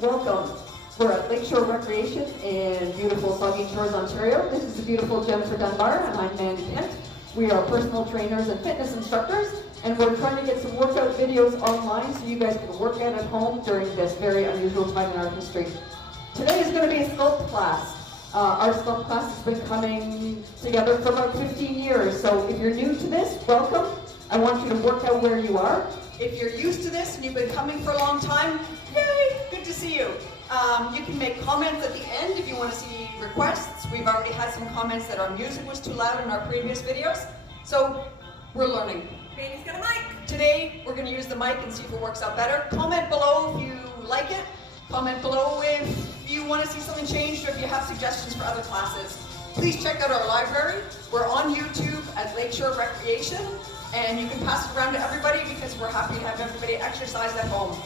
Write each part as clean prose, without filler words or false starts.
welcome. We're at Lakeshore Recreation in beautiful Saugeen Shores, Ontario. This is the beautiful Jennifer Dunbar, and I'm Mandy. We are personal trainers and fitness instructors, and we're trying to get some workout videos online so you guys can work out at home during this very unusual time in our history. Today is going to be a Sculpt class. Our Sculpt class has been coming together for about 15 years, so if you're new to this, welcome. I want you to work out where you are. If you're used to this and you've been coming for a long time, yay, good to see you. You can make comments at the end if you want to see requests. We've already had some comments that our music was too loud in our previous videos, so we're learning. Mandy's got a mic. Today, we're going to use the mic and see if it works out better. Comment below if you like it. Comment below if you want to see something changed or if you have suggestions for other classes. Please check out our library. We're on YouTube at Lakeshore Recreation, and you can pass it around to everybody because we're happy to have everybody exercise at home.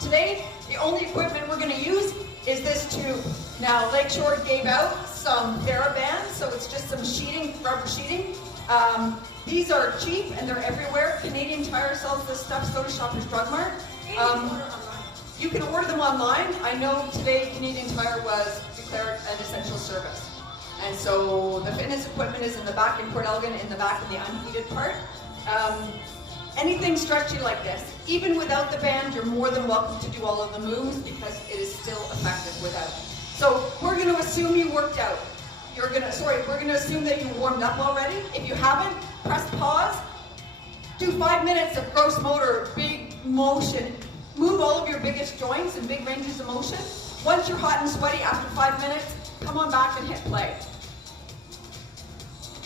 Today, the only equipment we're going to use is this tube. Now, Lakeshore gave out some TheraBands, so it's just some sheeting, rubber sheeting. These are cheap and they're everywhere. Canadian Tire sells this stuff, so does Shoppers Drug Mart. You can order them online. I know today Canadian Tire was declared an essential service. And so the fitness equipment is in the back in Port Elgin, in the back in the unheated part. Anything stretchy like this, even without the band, you're more than welcome to do all of the moves because it is still effective without. So we're going to assume you worked out. We're going to assume that you warmed up already. If you haven't, press pause. Do 5 minutes of gross motor, big motion. Move all of your biggest joints and big ranges of motion. Once you're hot and sweaty after 5 minutes, come on back and hit play.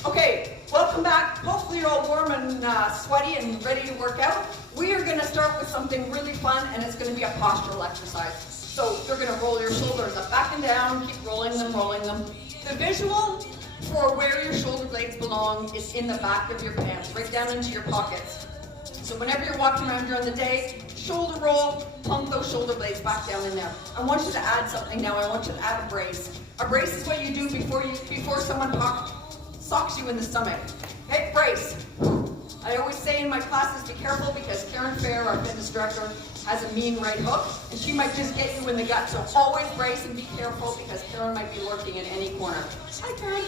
Okay, welcome back. Hopefully you're all warm and sweaty and ready to work out. We are going to start with something really fun, and it's going to be a postural exercise. So you're going to roll your shoulders up, back and down, keep rolling them, rolling them. The visual for where your shoulder blades belong is in the back of your pants, right down into your pockets. So whenever you're walking around during the day, shoulder roll, pump those shoulder blades back down in there. I want you to add something now. I want you to add a brace. A brace is what you do before someone socks you in the stomach. Okay, brace. I always say in my classes, be careful because Karen Fair, our fitness director, has a mean right hook, and she might just get you in the gut. So always brace and be careful because Karen might be lurking in any corner. Hi, Karen.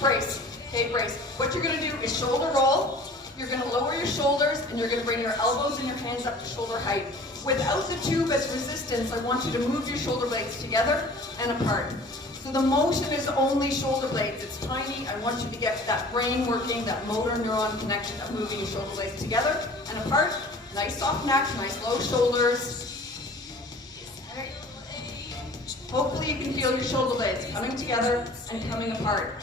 Brace. Okay, brace. What you're going to do is shoulder roll. You're going to lower your shoulders, and you're going to bring your elbows and your hands up to shoulder height. Without the tube as resistance, I want you to move your shoulder blades together and apart. So the motion is only shoulder blades. It's tiny. I want you to get that brain working, that motor neuron connection of moving your shoulder blades together and apart. Nice soft neck, nice low shoulders. Okay. Hopefully you can feel your shoulder blades coming together and coming apart.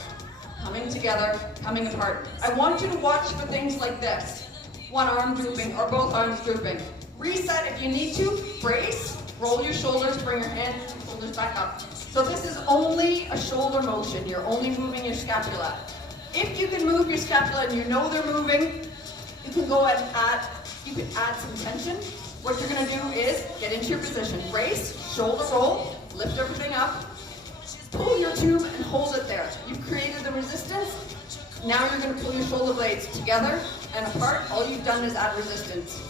Coming together, coming apart. I want you to watch for things like this. One arm drooping or both arms drooping. Reset if you need to. Brace, roll your shoulders, bring your hands and shoulders back up. So this is only a shoulder motion. You're only moving your scapula. If you can move your scapula and you know they're moving, you can go ahead and add some tension. What you're going to do is get into your position. Brace, shoulder roll, lift everything up, pull your tube and hold it there. You've created the resistance. Now you're going to pull your shoulder blades together and apart. All you've done is add resistance.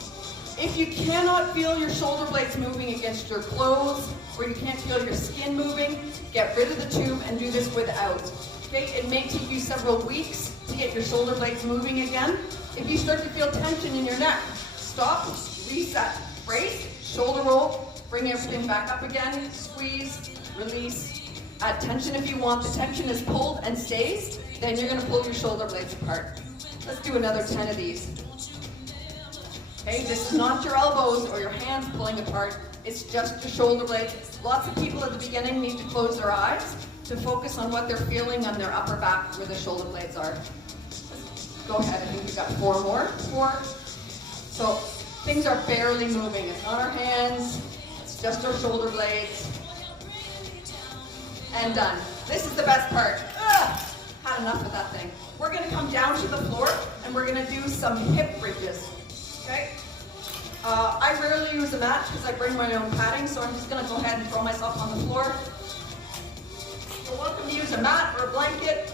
If you cannot feel your shoulder blades moving against your clothes, or you can't feel your skin moving, get rid of the tube and do this without. Okay, it may take you several weeks to get your shoulder blades moving again. If you start to feel tension in your neck, stop, reset, brace, shoulder roll, bring everything back up again, squeeze, release, add tension if you want. The tension is pulled and stays, then you're going to pull your shoulder blades apart. Let's do another 10 of these. Okay, this is not your elbows or your hands pulling apart, it's just your shoulder blades. Lots of people at the beginning need to close their eyes to focus on what they're feeling on their upper back where the shoulder blades are. Go ahead, I think we've got 4 more. 4. So things are barely moving. It's not our hands, it's just our shoulder blades. And done. This is the best part. Had enough of that thing. We're going to come down to the floor and we're going to do some hip bridges. Okay? I rarely use a mat because I bring my own padding, so I'm just going to go ahead and throw myself on the floor. You're welcome to use a mat or a blanket.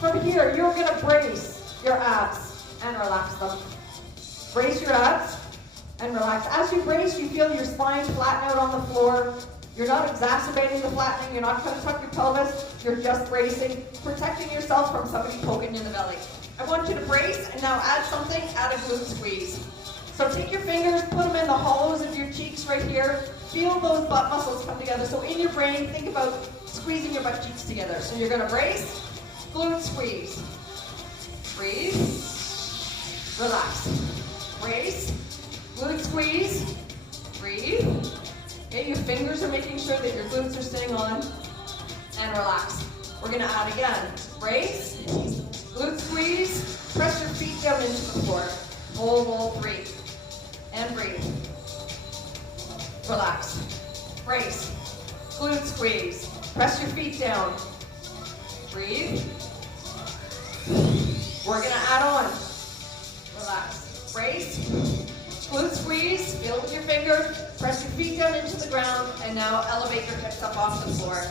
From here, you're going to brace your abs and relax them. Brace your abs and relax. As you brace, you feel your spine flatten out on the floor. You're not exacerbating the flattening, you're not going to tuck your pelvis, you're just bracing, protecting yourself from somebody poking you in the belly. I want you to brace, and now add something, add a glute squeeze. So take your fingers, put them in the hollows of your cheeks right here, feel those butt muscles come together. So in your brain, think about squeezing your butt cheeks together. So you're going to brace, glute squeeze. Breathe, relax. Brace, glute squeeze, breathe. Okay, your fingers are making sure that your glutes are staying on, and relax. We're going to add again. Brace, glute squeeze, press your feet down into the floor. Hold all three, and breathe. Relax. Brace, glute squeeze, press your feet down. Breathe. We're going to add on. Relax. Brace, glute squeeze, feel it with your fingers, press your feet down into the ground, and now elevate your hips up off the floor.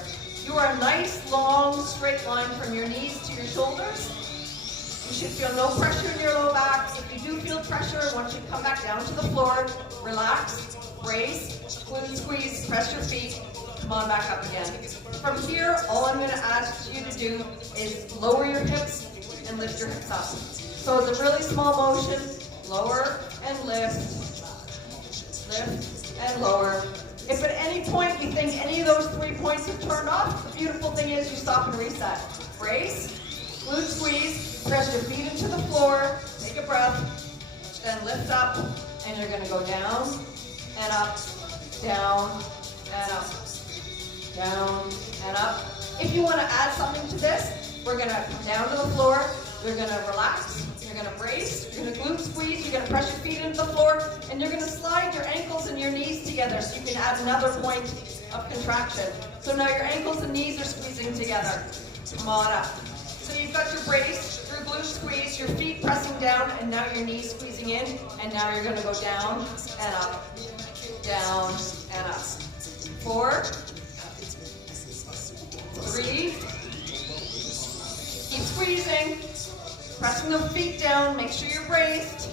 You are a nice, long, straight line from your knees to your shoulders. You should feel no pressure in your low back. If you do feel pressure, I want you to come back down to the floor, relax, brace, glute squeeze, press your feet, come on back up again. From here, all I'm going to ask you to do is lower your hips and lift your hips up. So it's a really small motion, lower and lift and lower. If at any point you think any of those 3 points have turned off, the beautiful thing is you stop and reset. Brace, glute squeeze, press your feet into the floor, take a breath, then lift up, and you're going to go down and up, down and up, down and up. If you want to add something to this, we're going to come down to the floor, you're going to relax, you're going to brace, you're going to glute squeeze, you're going to press your feet into the floor, and you're going to slide your ankles and your knees together so you can add another point of contraction. So now your ankles and knees are squeezing together. Come on up. So you've got your brace, your glute squeeze, your feet pressing down, and now your knees squeezing in, and now you're going to go down and up, down and up. 4, 3, keep squeezing, pressing the feet down, make sure you're braced.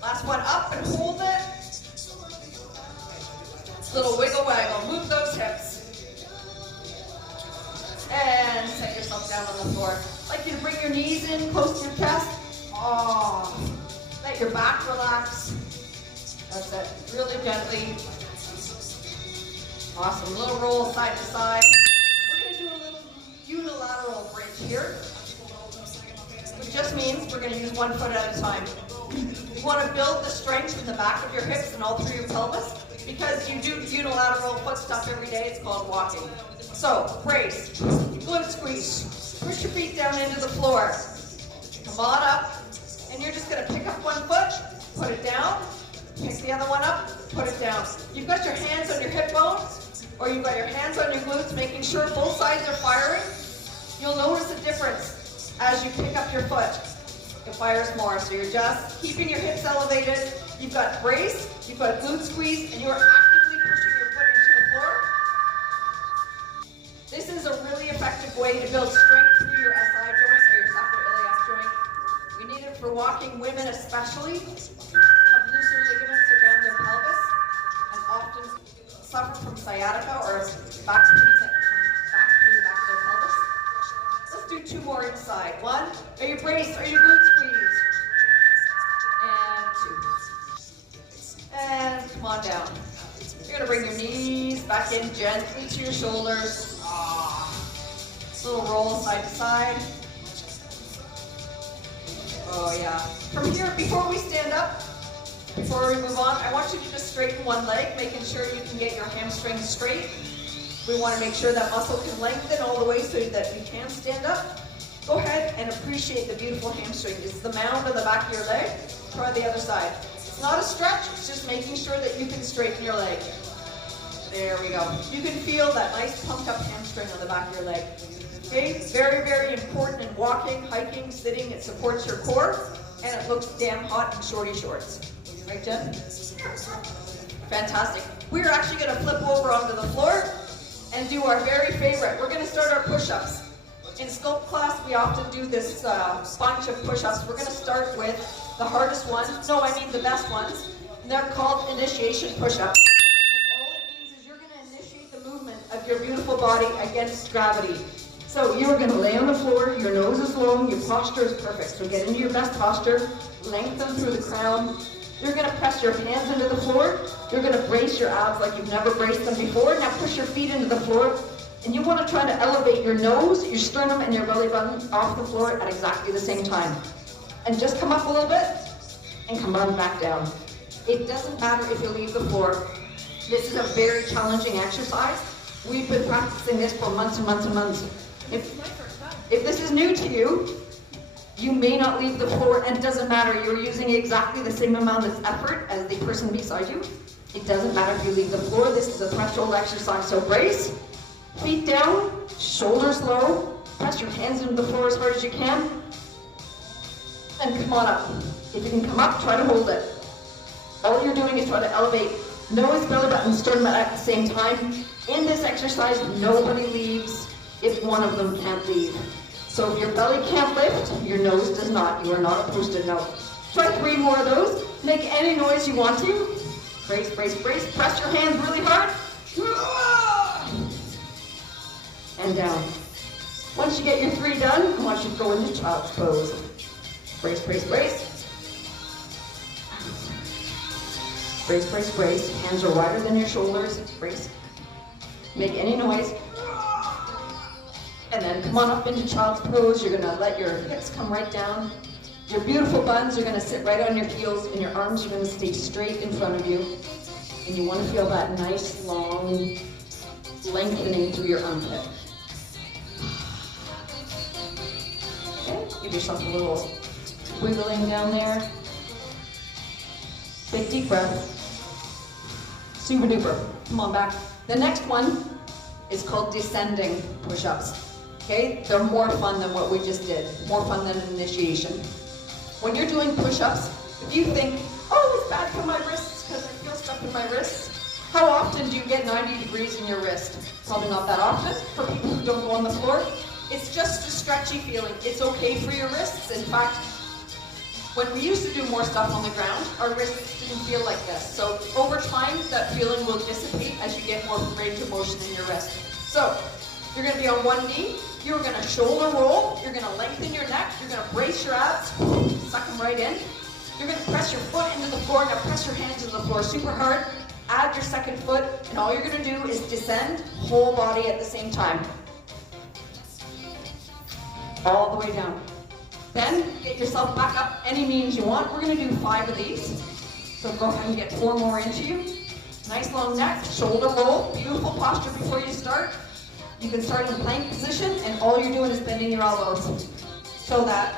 Last one, up and hold it. Little wiggle waggle, move those hips. And set yourself down on the floor. I'd like you to bring your knees in close to your chest. Oh, let your back relax. That's it, really gently. Awesome, little roll side to side. We're going to do a little unilateral bridge here, which just means we're going to use one foot at a time. You want to build the strength in the back of your hips and all through your pelvis, because you do unilateral foot stuff every day. It's called walking. So, brace, glute squeeze, push your feet down into the floor. Come on up, and you're just going to pick up one foot, put it down, pick the other one up, put it down. You've got your hands on your hip bones, or you've got your hands on your glutes, making sure both sides are firing. You'll notice a difference as you pick up your foot. It fires more, so you're just keeping your hips elevated. You've got brace, you've got glute squeeze, and you're actively pushing your foot into the floor. This is a really effective way to build strength through your SI joint or your sacroiliac joint. We need it for walking. Women especially have looser ligaments around their pelvis and often suffer from sciatica or back pain that comes back through the back of their pelvis. Let's do 2 more inside. 1, are you braced? Are you glute squeeze? And 2. And come on down. You're going to bring your knees back in gently to your shoulders. Little roll side to side. Oh yeah. From here, before we stand up, before we move on, I want you to just straighten one leg, making sure you can get your hamstrings straight. We want to make sure that muscle can lengthen all the way so that we can stand up. Go ahead and appreciate the beautiful hamstring. It's the mound on the back of your leg. Try the other side. It's not a stretch, it's just making sure that you can straighten your leg. There we go. You can feel that nice pumped up hamstring on the back of your leg. Okay, very, very important in walking, hiking, sitting. It supports your core, and it looks damn hot in shorty shorts. Right, Jen? Fantastic. We're actually going to flip over onto the floor and do our very favorite. We're going to start our push-ups. In Sculpt class, we often do this bunch of push-ups. We're going to start with the hardest ones. No, I mean the best ones. And they're called initiation push-ups. And all it means is you're going to initiate the movement your beautiful body against gravity. So you're going to lay on the floor, your nose is long, your posture is perfect. So get into your best posture, lengthen through the crown. You're going to press your hands into the floor. You're going to brace your abs like you've never braced them before. Now push your feet into the floor. And you want to try to elevate your nose, your sternum, and your belly button off the floor at exactly the same time. And just come up a little bit and come on back down. It doesn't matter if you leave the floor. This is a very challenging exercise. We've been practicing this for months and months and months. If this is new to you, you may not leave the floor, and it doesn't matter. You're using exactly the same amount of effort as the person beside you. It doesn't matter if you leave the floor. This is a threshold exercise. So brace, feet down, shoulders low, press your hands into the floor as hard as you can, and come on up. If you can come up, try to hold it. All you're doing is try to elevate nose, belly button, sternum at the same time. In this exercise, nobody leaves if one of them can't leave. So if your belly can't lift, your nose does not. You are not a post-it note. Try 3 more of those. Make any noise you want to. Brace, brace, brace. Press your hands really hard. And down. Once you get your 3 done, I want you to go into child's pose. Brace, brace, brace. Brace, brace, brace. Hands are wider than your shoulders. Brace. Make any noise. And then come on up into child's pose. You're going to let your hips come right down. Your beautiful buns are going to sit right on your heels, and your arms are going to stay straight in front of you. And you want to feel that nice, long lengthening through your armpit. Okay, give yourself a little wiggling down there. Big deep breath. Super duper. Come on back. The next one is called descending push-ups. Okay, they're more fun than what we just did. More fun than an initiation. When you're doing push-ups, if you think, oh, it's bad for my wrists because I feel stuff in my wrists, how often do you get 90 degrees in your wrist? Probably not that often for people who don't go on the floor. It's just a stretchy feeling. It's okay for your wrists. In fact, when we used to do more stuff on the ground, our wrists didn't feel like this. So over time, that feeling will dissipate as you get more range of motion in your wrist. So you're going to be on one knee. You're going to shoulder roll. You're going to lengthen your neck. You're going to brace your abs. Suck them right in. You're going to press your foot into the floor. Now press your hands into the floor super hard. Add your second foot. And all you're going to do is descend whole body at the same time. All the way down. Then get yourself back up any means you want. We're going to do 5 of these. So go ahead and get 4 more into you. Nice long neck, shoulder roll, beautiful posture before you start. You can start in plank position, and all you're doing is bending your elbows so that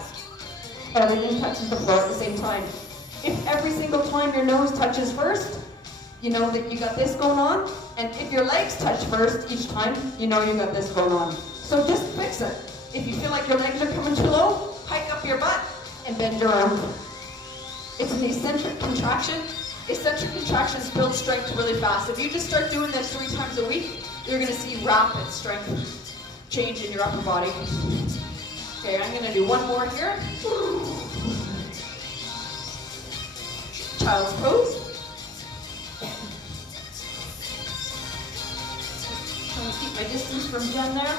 everything touches the floor at the same time. If every single time your nose touches first, you know that you got this going on. And if your legs touch first each time, you know you got this going on. So just fix it. If you feel like your legs are coming too low, hike up your butt and bend your arm. It's an eccentric contraction. Eccentric contractions build strength really fast. If you just start doing this 3 times a week, you're going to see rapid strength change in your upper body. Okay, I'm going to do 1 more here. Child's pose. Trying to keep my distance from Jen there.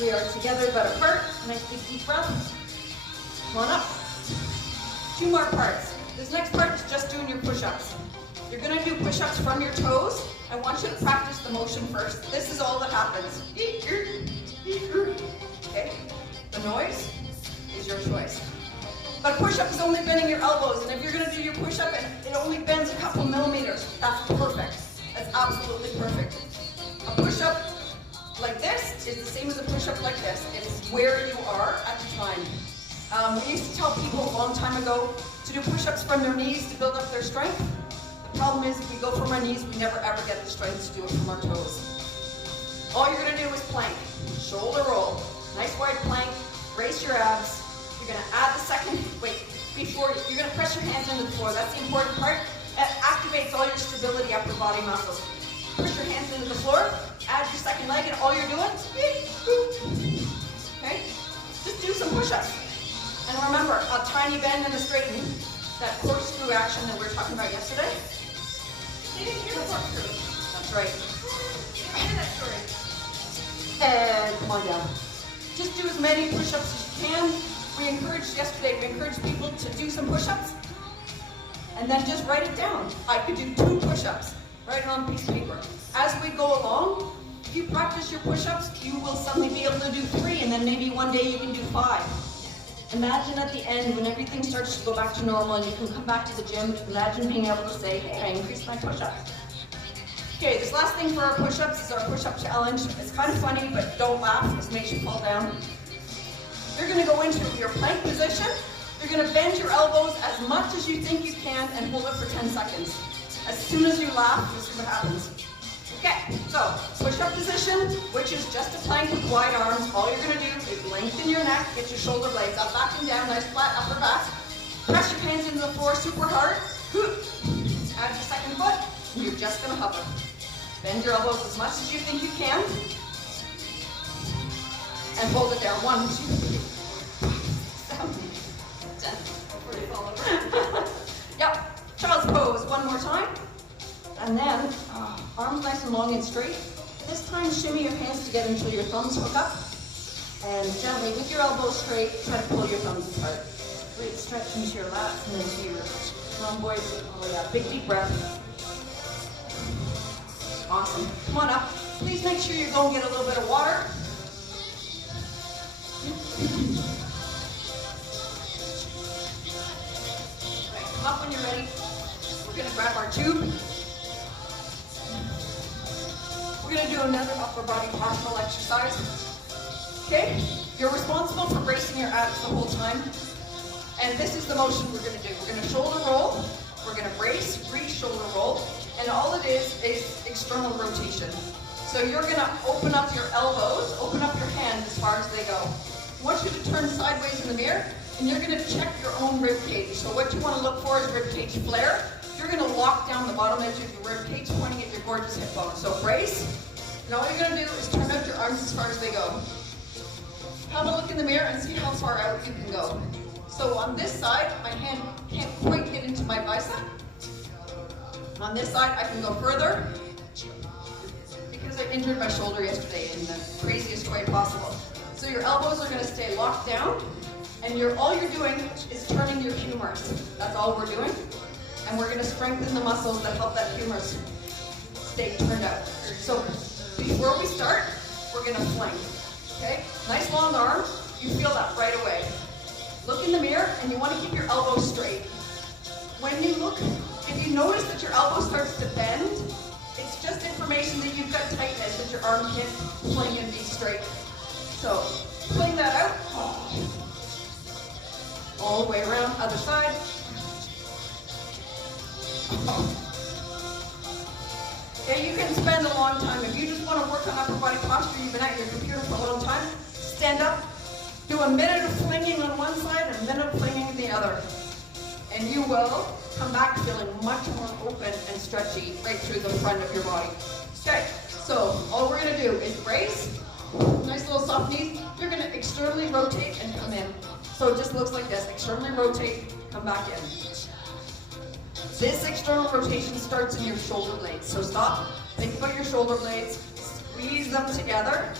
We are together but apart. Nice big deep breath. Come on up. 2 more parts. This next part is just doing your push-ups. You're going to do push-ups from your toes. I want you to practice the motion first. This is all that happens. Okay? The noise is your choice. But push-up is only bending your elbows, and if you're going to do your push-up and it only bends a couple millimeters, that's perfect. That's absolutely perfect. A push-up like this is the same as a push-up like this. It's where you are at the time. We used to tell people a long time ago to do push-ups from their knees to build up their strength. The problem is if we go from our knees, we never ever get the strength to do it from our toes. All you're going to do is plank, shoulder roll, nice wide plank, brace your abs. You're going to add the second, before you're going to press your hands into the floor. That's the important part. It activates all your stability upper body muscles. Push your hands into the floor, add your second leg, and all you're doing, okay? Just do some push-ups. And remember, a tiny bend and a straighten, that corkscrew action that we were talking about yesterday. You didn't hear the corkscrew. That's right. You didn't hear that story. do as many push-ups as you can. We encouraged people to do some push-ups and then just write it down. I could do 2 push-ups, write it on a piece of paper. As we go along, if you practice your push-ups, you will suddenly be able to do 3, and then maybe one day you can do 5. Imagine at the end, when everything starts to go back to normal and you can come back to the gym, imagine being able to say, hey, I increased my push-ups. Okay, this last thing for our push-ups is our push-up challenge. It's kind of funny, but don't laugh, this makes you fall down. You're gonna go into your plank position. You're gonna bend your elbows as much as you think you can and hold it for 10 seconds. As soon as you laugh, this is what happens. Okay, so push-up position, which is just a plank with wide arms. All you're gonna do is lengthen your neck, get your shoulder blades up, back and down, nice flat upper back. Press your hands into the floor super hard. Add your second foot, and you're just gonna hover. Bend your elbows as much as you think you can. And hold it down. 1, 2, 3, 4, 5, 6, 7, 10. Fall over. Yep, child's pose, one more time. And then, arms nice and long and straight. This time, shimmy your hands together until your thumbs hook up. And gently, with your elbows straight, try to pull your thumbs apart. Great stretch into your lats and into your rhomboids. Oh yeah, big deep breath. Awesome. Come on up. Please make sure you go and get a little bit of water. Right, come up when you're ready. We're going to grab our tube. We're going to do another upper body postural exercise. Okay? You're responsible for bracing your abs the whole time. And this is the motion we're going to do. We're going to shoulder roll. We're going to brace, reach, shoulder roll. And all it is external rotation. So you're going to open up your elbows, open up your hands as far as they go. I want you to turn sideways in the mirror, and you're going to check your own rib cage. So what you want to look for is rib cage flare. You're going to lock down the bottom edge of your rib cage, pointing at your gorgeous hip bone. So brace, and all you're going to do is turn out your arms as far as they go. Have a look in the mirror and see how far out you can go. So on this side, my hand can't quite get into my bicep. On this side, I can go further because I injured my shoulder yesterday in the craziest way possible. So your elbows are going to stay locked down, and all you're doing is turning your humerus. That's all we're doing. And we're going to strengthen the muscles that help that humerus stay turned out. So before we start, we're going to flank. Okay? Nice long arm. You feel that right away. Look in the mirror, and you want to keep your elbows straight. When you look, if you notice that your elbow starts to bend, it's just information that you've got tightness, that your arm can't fling and be straight. So, fling that out. All the way around, other side. Yeah, you can spend a long time. If you just want to work on upper body posture, you've been at your computer for a long time, stand up, do a minute of flinging on one side and a minute of flinging on the other. And you will come back feeling much more open and stretchy right through the front of your body. Okay, so all we're going to do is brace, nice little soft knees. You're going to externally rotate and come in. So it just looks like this, externally rotate, come back in. This external rotation starts in your shoulder blades. So stop, think about your shoulder blades, squeeze them together,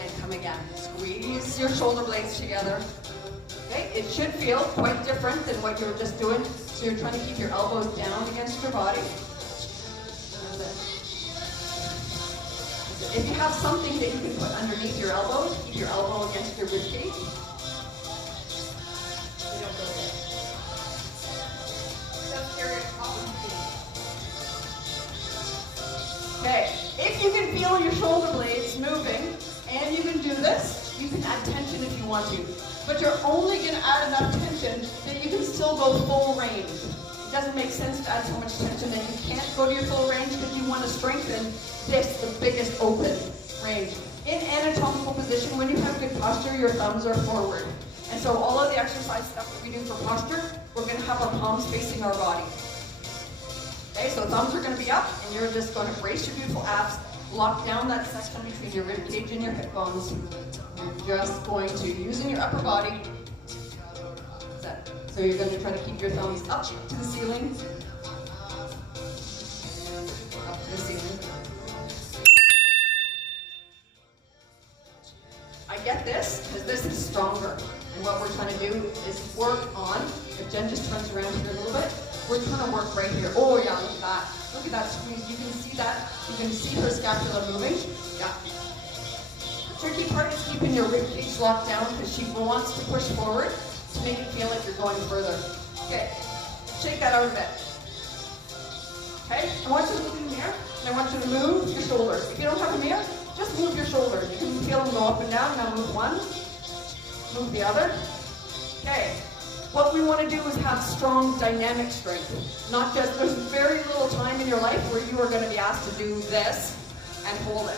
and come again. Squeeze your shoulder blades together. Okay, it should feel quite different than what you were just doing. So you're trying to keep your elbows down against your body. If you have something that you can put underneath your elbows, keep your elbow against your rib cage. They don't go there. Okay, if you can feel your shoulder blades moving, and you can do this, you can add tension if you want to. But you're only going to add enough tension that you can still go full range. It doesn't make sense to add so much tension that you can't go to your full range because you want to strengthen this, the biggest open range. In anatomical position, when you have good posture, your thumbs are forward. And so all of the exercise stuff that we do for posture, we're going to have our palms facing our body. Okay, so thumbs are going to be up, and you're just going to brace your beautiful abs, lock down that section between your rib cage and your hip bones. You're just going to, using your upper body, so you're going to try to keep your thumbs up to the ceiling. Up to the ceiling. I get this, because this is stronger. And what we're trying to do is work on, if Jen just turns around here a little bit, we're trying to work right here. Oh yeah, look at that. Look at that squeeze. You can see that. You can see her scapula moving. Yeah. The tricky part is keeping your rib cage locked down because she wants to push forward to make it feel like you're going further. Okay. Shake that out a bit. Okay? I want you to look in the mirror, and I want you to move your shoulders. If you don't have a mirror, just move your shoulders. You can feel them go up and down. Now move one. Move the other. Okay. What we want to do is have strong dynamic strength. Not just, there's very little time in your life where you are going to be asked to do this and hold it.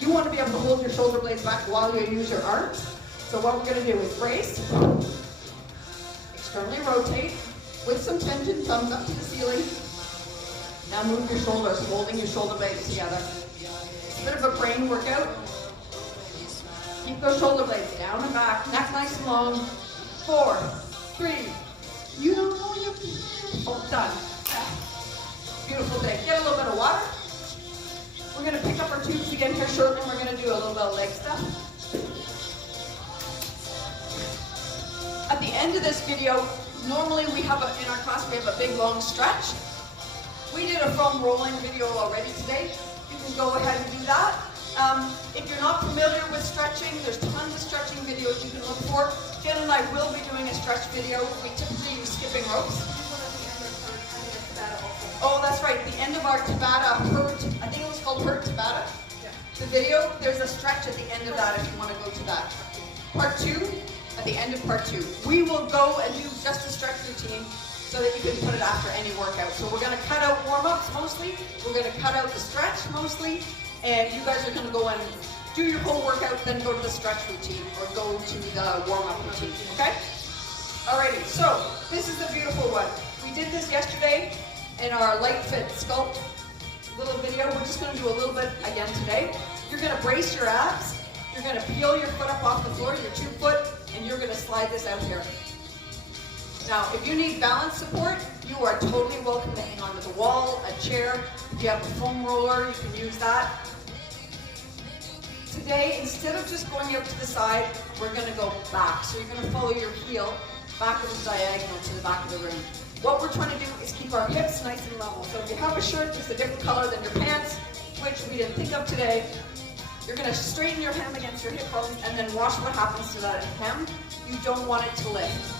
You want to be able to hold your shoulder blades back while you use your arms. So what we're going to do is brace, externally rotate, with some tension, thumbs up to the ceiling. Now move your shoulders, holding your shoulder blades together. It's a bit of a brain workout. Keep those shoulder blades down and back, neck nice and long. 4, 3, you know you can. Oh, done. Beautiful day. Get a little bit of water. We're going to pick up our tubes again here shortly, and we're going to do a little bit of leg stuff. At the end of this video, normally we have in our class we have a big long stretch. We did a foam rolling video already today. You can go ahead and do that. If you're not familiar with stretching, there's tons of stretching videos you can look for. Jen and I will be doing a stretch video. We typically use skipping ropes. Oh, that's right. The end of our Tabata hurt. I think it was called Hurt Tabata. Yeah. The video, there's a stretch at the end of that if you want to go to that. Part 2, at the end of part 2. We will go and do just a stretch routine so that you can put it after any workout. So we're going to cut out warm-ups mostly. We're going to cut out the stretch mostly. And you guys are going to go and do your whole workout, then go to the stretch routine or go to the warm-up routine, okay? Alrighty, so this is a beautiful one. We did this yesterday in our Light Fit Sculpt little video. We're just going to do a little bit again today. You're going to brace your abs. You're going to peel your foot up off the floor, your 2 foot, and you're going to slide this out here. Now, if you need balance support, you are totally welcome to hang onto the wall, a chair. If you have a foam roller, you can use that. Today, instead of just going out to the side, we're going to go back. So you're going to follow your heel backwards diagonal to the back of the room. What we're trying to do is keep our hips nice and level. So if you have a shirt that's a different color than your pants, which we didn't think of today, you're going to straighten your hem against your hip bone and then watch what happens to that hem. You don't want it to lift.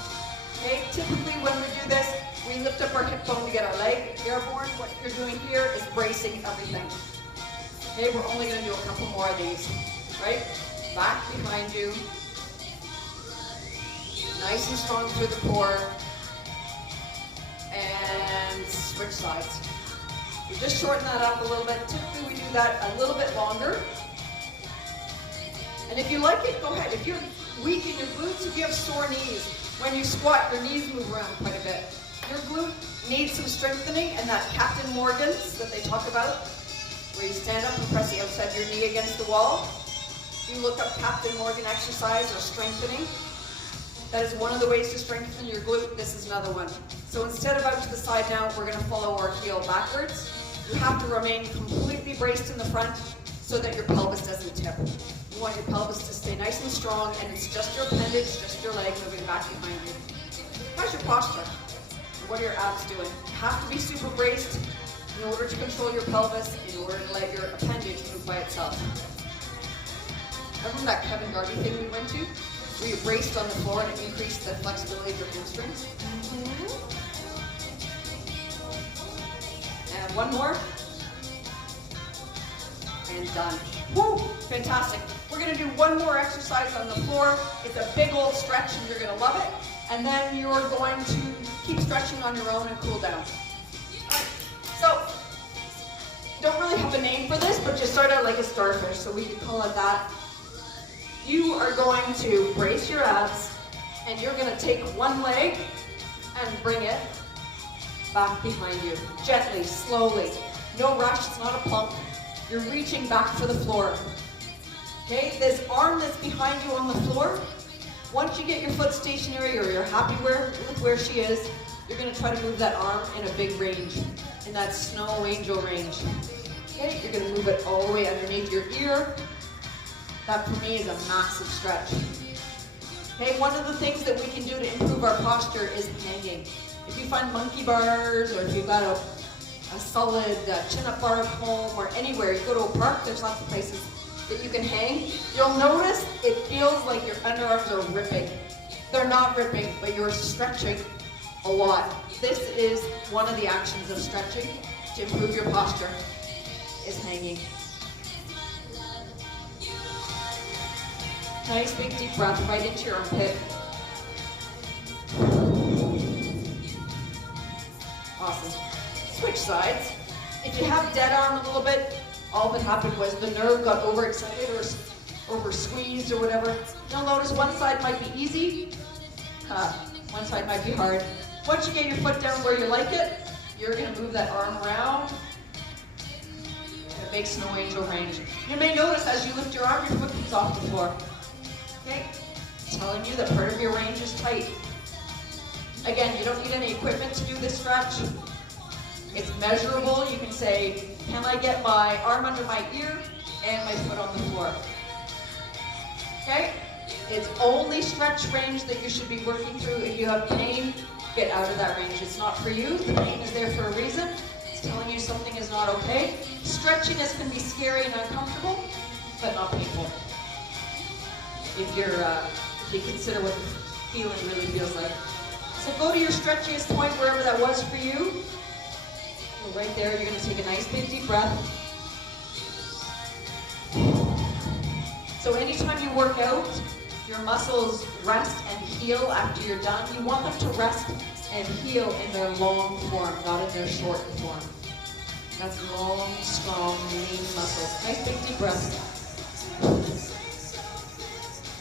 Okay, typically when we do this, we lift up our hip bone to get our leg airborne. What you're doing here is bracing everything. Okay, we're only going to do a couple more of these. Right? Back behind you. Nice and strong through the core. And switch sides. We just shorten that up a little bit. Typically we do that a little bit longer. And if you like it, go ahead. If you're weak in your glutes, if you have sore knees, when you squat, your knees move around quite a bit. Your glute needs some strengthening, and that Captain Morgan's that they talk about, where you stand up and press the outside of your knee against the wall. If you look up Captain Morgan exercise or strengthening, that is one of the ways to strengthen your glute. This is another one. So instead of out to the side now, we're going to follow our heel backwards. You have to remain completely braced in the front so that your pelvis doesn't tip. You want your pelvis to stay nice and strong, and it's just your appendage, just your leg moving back behind you. How's your posture? What are your abs doing? You have to be super braced in order to control your pelvis, in order to let your appendage move by itself. Remember that Kevin Garvey thing we went to? Where you braced on the floor and it increased the flexibility of your hamstrings? And one more. And done. Woo! Fantastic. We're going to do one more exercise on the floor. It's a big old stretch and you're going to love it. And then you're going to keep stretching on your own and cool down. Alright, so, don't really have a name for this, but you start out like a starfish, so we could call it that. You are going to brace your abs, and you're going to take one leg and bring it back behind you. Gently, slowly. No rush, it's not a plump. You're reaching back for the floor. Okay, this arm that's behind you on the floor, once you get your foot stationary or you're happy with where she is, you're going to try to move that arm in a big range, in that snow angel range. Okay, you're going to move it all the way underneath your ear. That for me is a massive stretch. Okay, one of the things that we can do to improve our posture is hanging. If you find monkey bars, or if you've got a solid chin-up bar at home or anywhere, you go to a park, there's lots of places that you can hang. You'll notice it feels like your underarms are ripping. They're not ripping, but you're stretching a lot. This is one of the actions of stretching to improve your posture, is hanging. Nice big deep breath right into your armpit. Awesome. Switch sides. If you have dead arm a little bit, all that happened was the nerve got overexcited or over squeezed or whatever. You'll notice one side might be easy, one side might be hard. Once you get your foot down where you like it, you're going to move that arm around. And it makes no angel range. You may notice as you lift your arm, your foot comes off the floor. Okay? It's telling you that part of your range is tight. Again, you don't need any equipment to do this stretch. It's measurable. You can say, can I get my arm under my ear and my foot on the floor? Okay? It's only stretch range that you should be working through. If you have pain, get out of that range. It's not for you. The pain is there for a reason. It's telling you something is not okay. Stretchiness can be scary and uncomfortable, but not painful. If you consider what the feeling really feels like. So go to your stretchiest point, wherever that was for you. So right there, you're going to take a nice big deep breath. So anytime you work out, your muscles rest and heal after you're done. You want them to rest and heal in their long form, not in their short form. That's long, strong, lean muscles. Nice big deep breath.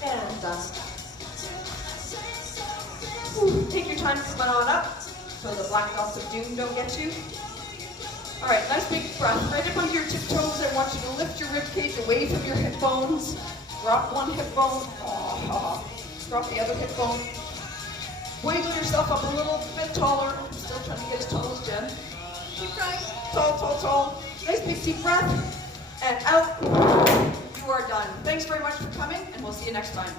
And done. Take your time to come on up so the black dots of doom don't get you. All right, nice big breath. Right up onto your tiptoes. I want you to lift your rib cage away from your hip bones. Drop one hip bone. Drop the other hip bone. Wiggle yourself up a little bit taller. I'm still trying to get as tall as Jen. Keep trying. Tall, tall, tall. Nice big deep breath. And out. You are done. Thanks very much for coming, and we'll see you next time.